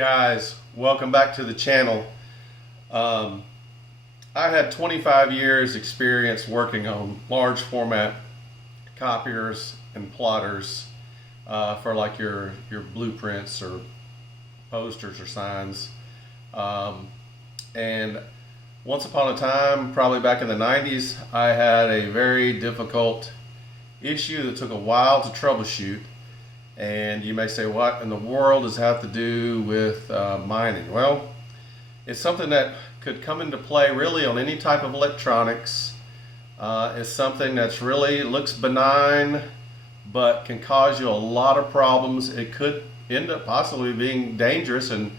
Guys, welcome back to the channel. I had 25 years experience working on large format copiers and plotters for like your blueprints or posters or signs. And once upon a time, probably back in the 90s, I had a very difficult issue that took a while to troubleshoot. And you may say, what in the world does it have to do with mining? Well, it's something that could come into play really on any type of electronics. It's something that's really looks benign, but can cause you a lot of problems. It could end up possibly being dangerous and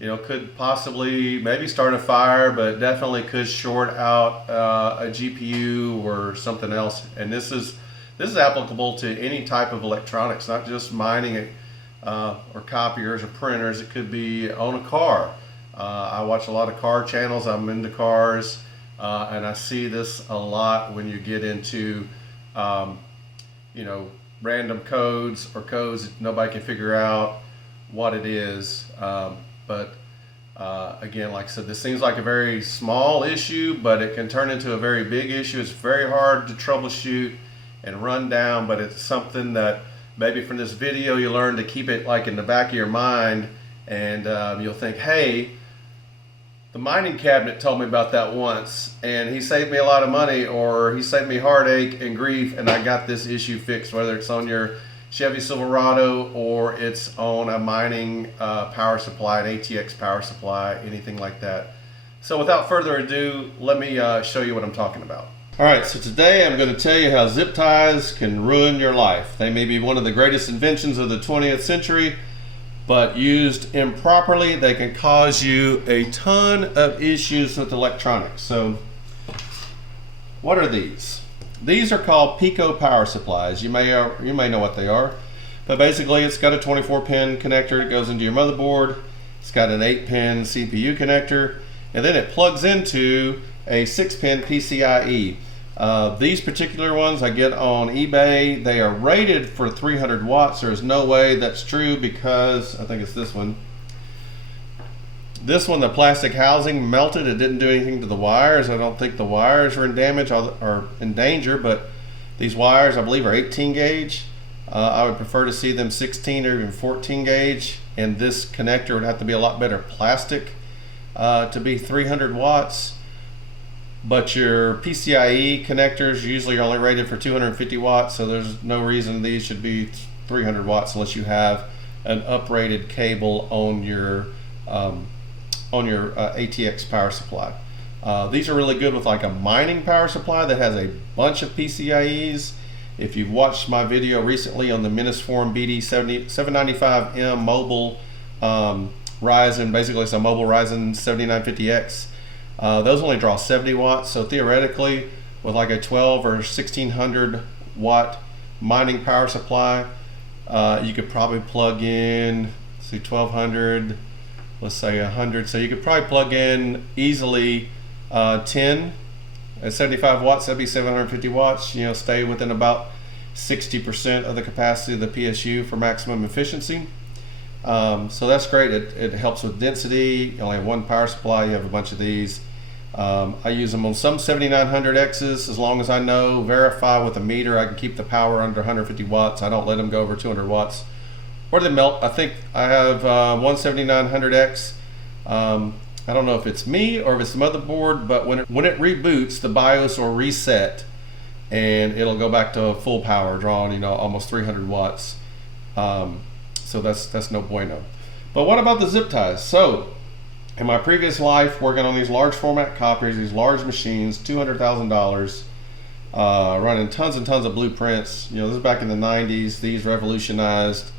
could possibly maybe start a fire, but definitely could short out a GPU or something else. And this is applicable to any type of electronics, not just mining or copiers or printers. It could be on a car. I watch a lot of car channels. I'm into cars, and I see this a lot when you get into random codes or codes that nobody can figure out what it is. But again, like I said, this seems like a very small issue, but it can turn into a very big issue. It's very hard to troubleshoot and run down, but it's something that maybe from this video you learn to keep it like in the back of your mind, and you'll think, hey, the mining cabinet told me about that once and he saved me a lot of money, or he saved me heartache and grief, and I got this issue fixed, whether it's on your Chevy Silverado or it's on a mining power supply, an ATX power supply, anything like that. So without further ado, let me show you what I'm talking about. Alright, so today I'm going to tell you how zip ties can ruin your life. They may be one of the greatest inventions of the 20th century, but used improperly, they can cause you a ton of issues with electronics. So, what are these? These are called Pico power supplies. You may know what they are, but basically it's got a 24-pin connector that goes into your motherboard. It's got an 8-pin CPU connector, and then it plugs into a 6-pin PCIe. These particular ones I get on eBay. They are rated for 300 watts. There's no way that's true, because I think it's this one. This one, the plastic housing melted. It didn't do anything to the wires. I don't think the wires are in damage or in danger, but these wires I believe are 18 gauge. I would prefer to see them 16 or even 14 gauge, and this connector would have to be a lot better plastic to be 300 watts. But your PCIe connectors usually are only rated for 250 watts, so there's no reason these should be 300 watts unless you have an uprated cable on your ATX power supply. These are really good with like a mining power supply that has a bunch of PCIes. If you've watched my video recently on the Minisforum BD795M mobile Ryzen, basically it's a mobile Ryzen 7950X. Those only draw 70 watts, so theoretically with like a 12 or 1600 watt mining power supply, you could probably plug in, see, 1200, let's say 100, so you could probably plug in easily 10 at 75 watts. That'd be 750 watts. Stay within about 60% of the capacity of the PSU for maximum efficiency. So that's great. It helps with density. You only have one power supply, you have a bunch of these. I use them on some 7900Xs. As long as I know, verify with a meter, I can keep the power under 150 watts. I don't let them go over 200 watts or they melt. I think I have one 7900X. I don't know if it's me or if it's the motherboard, but when it reboots, the BIOS will reset and it'll go back to full power, drawing almost 300 watts. So that's no bueno. But what about the zip ties? So in my previous life, working on these large format copiers, these large machines, $200,000, running tons and tons of blueprints. This is back in the 90s. These revolutionized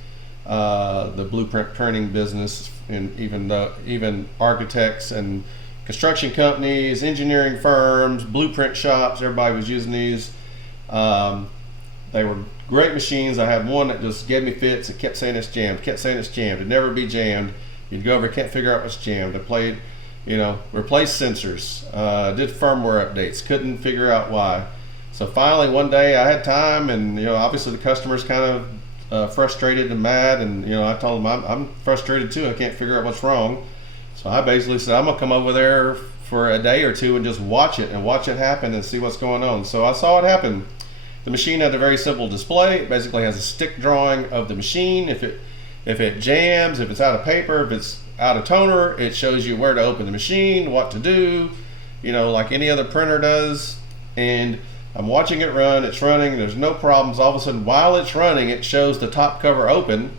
the blueprint printing business, and even architects and construction companies, engineering firms, blueprint shops, everybody was using these. They were great machines. I had one that just gave me fits. It kept saying it's jammed, It'd never be jammed. You'd go over, can't figure out what's jammed. I played, replaced sensors, did firmware updates, couldn't figure out why. So finally one day I had time, and obviously the customers kind of frustrated and mad, and I told him I'm frustrated too. I can't figure out what's wrong. So I basically said I'm gonna come over there for a day or two and just watch it happen and see what's going on. So I saw it happen. The machine had a very simple display. It basically has a stick drawing of the machine. If it jams, if it's out of paper, if it's out of toner, it shows you where to open the machine, what to do, like any other printer does. And I'm watching it run. It's running. There's no problems. All of a sudden, while it's running, it shows the top cover open.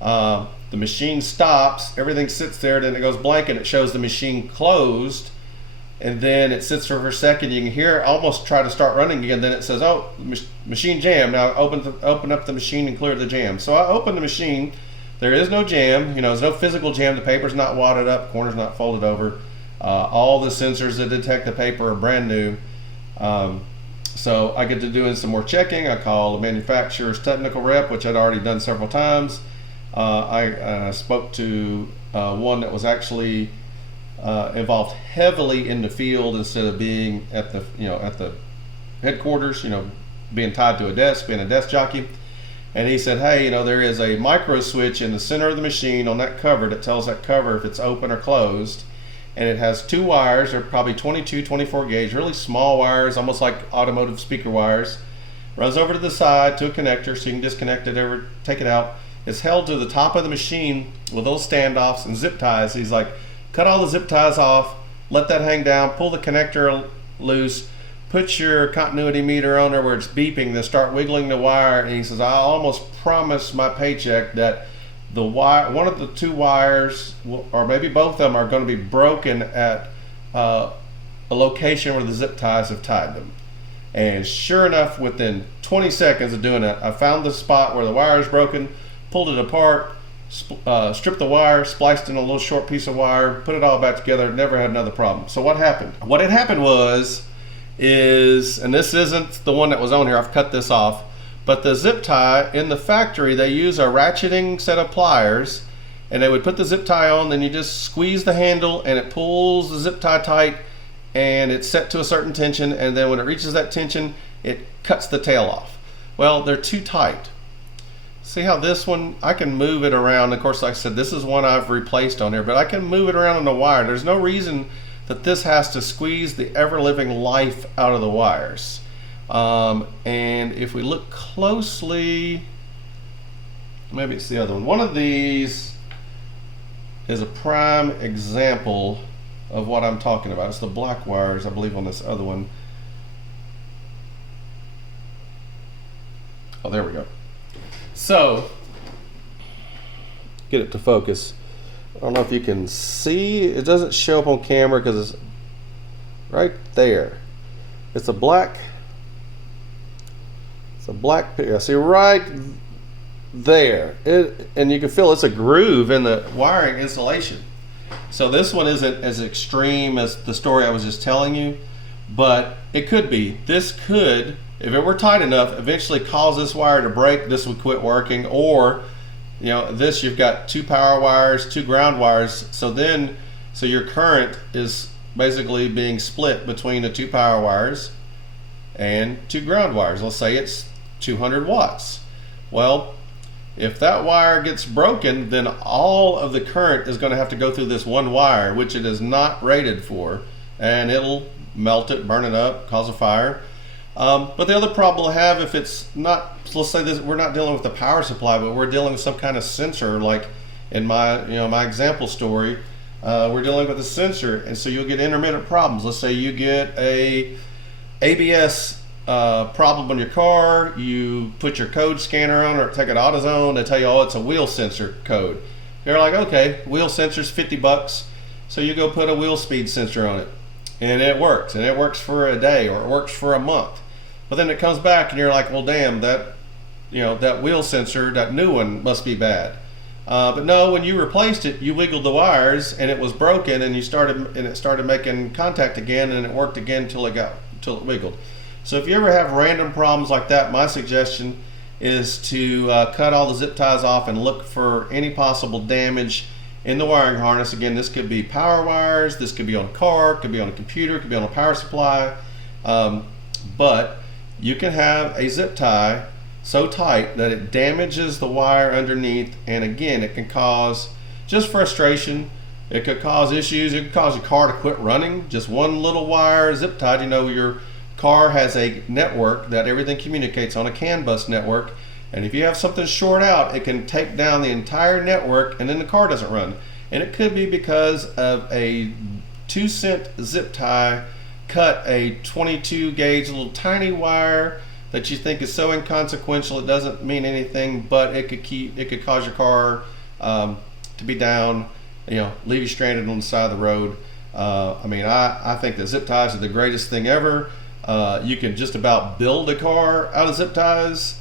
The machine stops. Everything sits there. Then it goes blank, and it shows the machine closed. And then it sits for a second. You can hear it almost try to start running again. Then it says, "Oh, machine jam." Now open up the machine and clear the jam. So I open the machine. There is no jam. There's no physical jam. The paper's not wadded up. Corner's not folded over. All the sensors that detect the paper are brand new. So I get to doing some more checking. I call the manufacturer's technical rep, which I'd already done several times. I spoke to one that was actually involved heavily in the field instead of being at the headquarters, being tied to a desk, being a desk jockey. And he said, hey, there is a micro switch in the center of the machine on that cover that tells that cover if it's open or closed. And it has two wires. They're probably 22, 24 gauge, really small wires, almost like automotive speaker wires. Runs over to the side to a connector so you can disconnect it or take it out. It's held to the top of the machine with little standoffs and zip ties. He's like, cut all the zip ties off, let that hang down, pull the connector loose, put your continuity meter on there where it's beeping, then start wiggling the wire. And he says, I almost promised my paycheck that the wire, one of the two wires, or maybe both of them, are going to be broken at a location where the zip ties have tied them. And sure enough, within 20 seconds of doing it, I found the spot where the wire is broken, pulled it apart, stripped the wire, spliced in a little short piece of wire, put it all back together, never had another problem. So what happened? What had happened is, and this isn't the one that was on here, I've cut this off, but the zip tie in the factory, they use a ratcheting set of pliers, and they would put the zip tie on, then you just squeeze the handle and it pulls the zip tie tight, and it's set to a certain tension, and then when it reaches that tension, it cuts the tail off. Well, they're too tight. See how this one, I can move it around. Of course, like I said, this is one I've replaced on here, but I can move it around on the wire. There's no reason that this has to squeeze the ever-living life out of the wires. And if we look closely, maybe it's the other one. One of these is a prime example of what I'm talking about. It's the black wires, I believe, on this other one. Oh, there we go. So, get it to focus. I don't know if you can see. It doesn't show up on camera because it's right there. It's a black picture. See right there. And you can feel it's a groove in the wiring insulation. So this one isn't as extreme as the story I was just telling you, but it could be. This could, if it were tight enough, eventually cause this wire to break. This would quit working, or this, you've got two power wires, two ground wires. So your current is basically being split between the two power wires and two ground wires. Let's say it's 200 watts. Well, if that wire gets broken, then all of the current is going to have to go through this one wire, which it is not rated for, and it'll melt it, burn it up, cause a fire. But the other problem we'll have, if it's not, let's say this, we're not dealing with the power supply, but we're dealing with some kind of sensor, like in my example story, we're dealing with a sensor, and so you'll get intermittent problems. Let's say you get a ABS problem on your car, you put your code scanner on or take it AutoZone, they tell you, oh, it's a wheel sensor code. You're like, okay, wheel sensor's $50, so you go put a wheel speed sensor on it, and it works for a day, or it works for a month. But then it comes back and you're like, well, damn, that wheel sensor, that new one must be bad. But no, when you replaced it, you wiggled the wires and it was broken, and it started making contact again, and it worked again till it wiggled. So if you ever have random problems like that, my suggestion is to cut all the zip ties off and look for any possible damage in the wiring harness. Again, this could be power wires, this could be on a car, could be on a computer, could be on a power supply, but you can have a zip tie so tight that it damages the wire underneath, and again, it can cause just frustration. It could cause issues. It could cause your car to quit running. Just one little wire zip tied. You know, your car has a network that everything communicates on, a CAN bus network, and if you have something short out, it can take down the entire network, and then the car doesn't run. And it could be because of a 2-cent zip tie cut a 22 gauge little tiny wire that you think is so inconsequential it doesn't mean anything, but it could cause your car to be down, you know, leave you stranded on the side of the road. I mean, I think that zip ties are the greatest thing ever. You can just about build a car out of zip ties,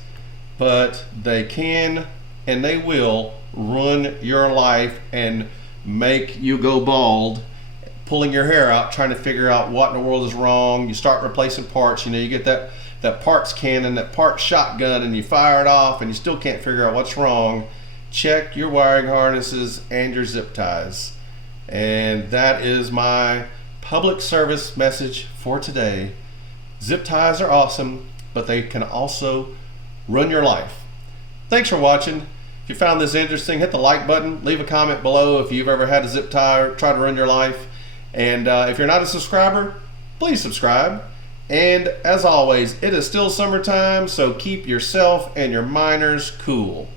but they can and they will ruin your life and make you go bald, pulling your hair out trying to figure out what in the world is wrong. You start replacing parts. You know, you get that parts cannon, that parts shotgun, and you fire it off and you still can't figure out what's wrong. Check your wiring harnesses and your zip ties. And that is my public service message for today. Zip ties are awesome, but they can also ruin your life. Thanks for watching. If you found this interesting, hit the like button, leave a comment below if you've ever had a zip tie try to ruin your life. And if you're not a subscriber, please subscribe. And as always, it is still summertime, so keep yourself and your miners cool.